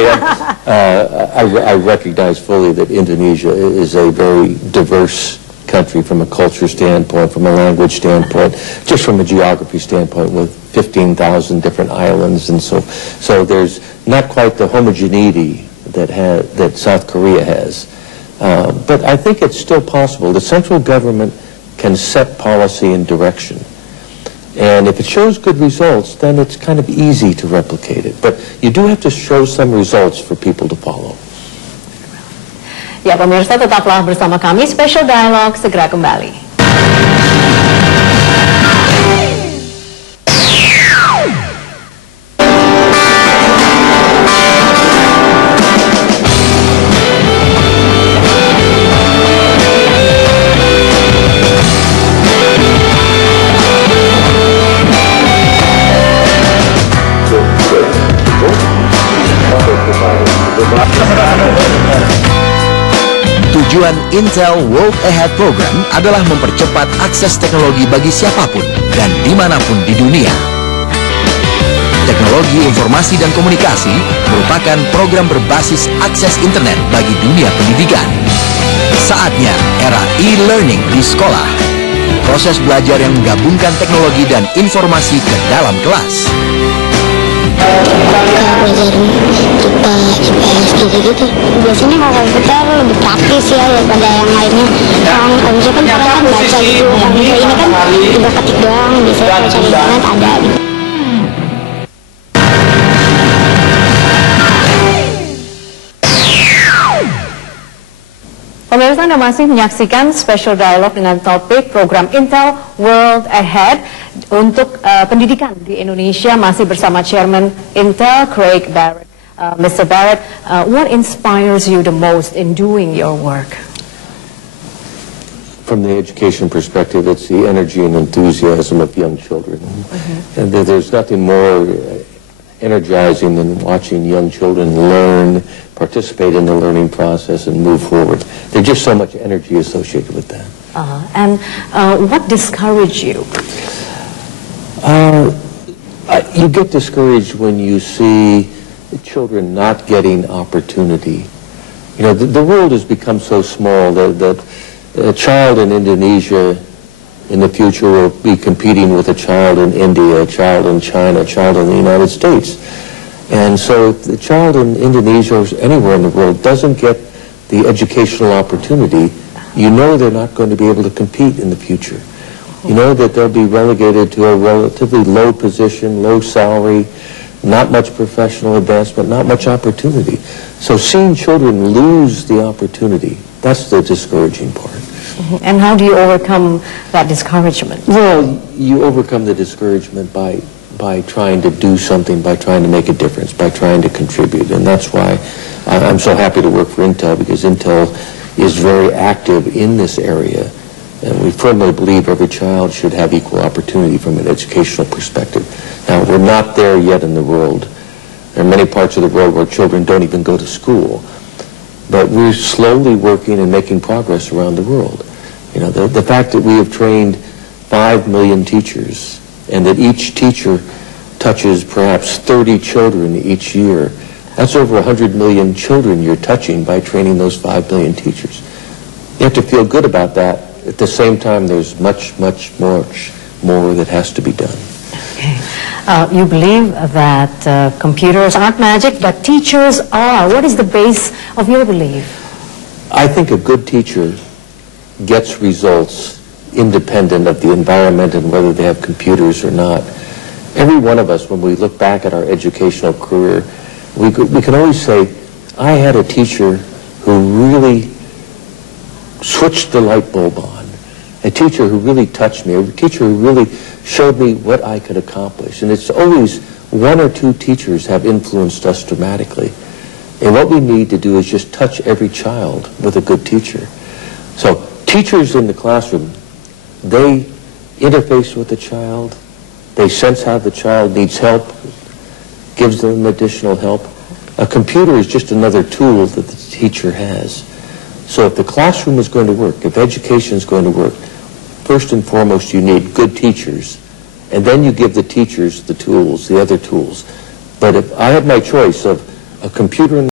I recognize fully that Indonesia is a very diverse country from a culture standpoint, from a language standpoint, just from a geography standpoint, with 15,000 different islands, and so there's not quite the homogeneity that South Korea has. But I think it's still possible. The central government can set policy and direction. And if it shows good results, then it's kind of easy to replicate it. But you do have to show some results for people to follow. Ya, pemirsa, tetaplah bersama kami. Special Dialog segera kembali. Tujuan Intel World Ahead Program adalah mempercepat akses teknologi bagi siapapun dan dimanapun di dunia. Teknologi informasi dan komunikasi merupakan program berbasis akses internet bagi dunia pendidikan. Saatnya era e-learning di sekolah. Proses belajar yang menggabungkan teknologi dan informasi ke dalam kelas. Kalau belajar IPA, IPS gitu-gitu, biasanya kalau komputer lebih praktis ya daripada yang lainnya. Kalau misalkan kita kan baca gitu, yang ini kan tinggal ketik doang, biasanya kalau cari internet ada gitu. Pemirsa, Anda masih menyaksikan Special Dialog dengan topik program Intel World Ahead untuk pendidikan di Indonesia, masih bersama Chairman Intel, Craig Barrett. Mr. Barrett, what inspires you the most in doing your work? From the education perspective, it's the energy and enthusiasm of young children. And there's nothing more energizing than watching young children learn, participate in the learning process, and move forward. There's just so much energy associated with that. And what discouraged you? You get discouraged when you see children not getting opportunity. You know, the world has become so small that a child in Indonesia in the future will be competing with a child in India, a child in China, a child in the United States. And so if the child in Indonesia or anywhere in the world doesn't get the educational opportunity, you know they're not going to be able to compete in the future. You know that they'll be relegated to a relatively low position, low salary, not much professional advancement, not much opportunity. So seeing children lose the opportunity, that's the discouraging part. And how do you overcome that discouragement? Well, you overcome the discouragement by trying to do something, by trying to make a difference, by trying to contribute. And that's why I'm so happy to work for Intel, because Intel is very active in this area. And we firmly believe every child should have equal opportunity from an educational perspective. Now, we're not there yet in the world. There are many parts of the world where children don't even go to school. But we're slowly working and making progress around the world. You know, the fact that we have trained 5 million teachers, and that each teacher touches perhaps 30 children each year, that's over 100 million children you're touching by training those 5 million teachers. You have to feel good about that. At the same time, there's much more that has to be done. Okay. You believe that computers aren't magic, but teachers are. What is the base of your belief? I think a good teacher gets results independent of the environment and whether they have computers or not. Every one of us, when we look back at our educational career, we can always say, I had a teacher who really switched the light bulb on, a teacher who really touched me, a teacher who really showed me what I could accomplish. And it's always one or two teachers have influenced us dramatically. And what we need to do is just touch every child with a good teacher. So teachers in the classroom, they interface with the child, they sense how the child needs help, gives them additional help. A computer is just another tool that the teacher has. So if the classroom is going to work, if education is going to work, first and foremost you need good teachers, and then you give the teachers the tools, the other tools. But if I have my choice of a a computer in